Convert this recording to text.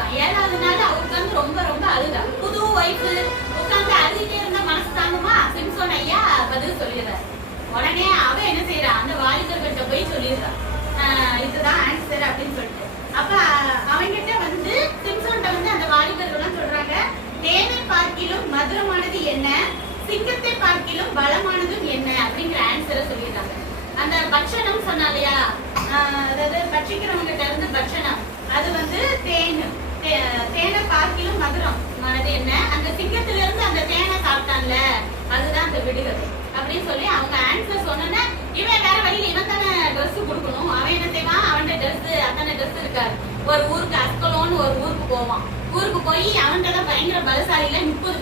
இருக்கான். 7வது நாள் அவருக்கு வந்து ரொம்ப ரொம்ப அழுதா. புது ஒய்ஃப் உட்கார்ந்து அழுதுட்டே இருந்த மனசு தாங்குமா? சிம்சோன் ஐயா பதில் சொல்லிடுறாரு. உடனே அவ என்ன செய்யறா? அந்த வாலிபர்கிட்ட போய் சொல்லிடுறா, இதுதான் ஆன்சர் அப்படின்னு சொல்லிட்டு. அப்ப அவங்கிட்ட வந்து சிம்சோன்ட்ட வந்து அந்த வாலிபர்கள் சொல்றாங்க, தேனை பார்க்கிலும் மதுரமானது என்ன, சிங்கத்தை பார்க்கிலும் பலமானதும் என்ன அப்படிங்கிற ஆன்சரை சொல்லிடுறாங்க. அந்த பட்சணம் சொன்னா இல்லையா, அதாவது பட்சிக்கிறவங்கிட்ட இருந்து பட்சணம், அது வந்து தேனை பார்க்கிலும் மதுரம் மனது என்ன, அந்த சிங்கத்துல இருந்து அந்த தேனை சாப்பிட்டான்ல அதுதான் அந்த விடுதலை அப்படின்னு சொல்லி அவங்க ஆன்சர் சொன்னா, இவன் வேற வழியில இவன் தானே ட்ரெஸ் கொடுக்கணும். அவன் என்ன செய்வான், அவன்கிட்ட ட்ரெஸ் அத்தனை ட்ரெஸ் இருக்காரு. ஒரு ஊருக்கு அஸ்கலோன்னு ஒரு ஊருக்கு போவான். ஊருக்கு போய் அவன்கிட்ட தான் பயங்கர பலசாலியில 30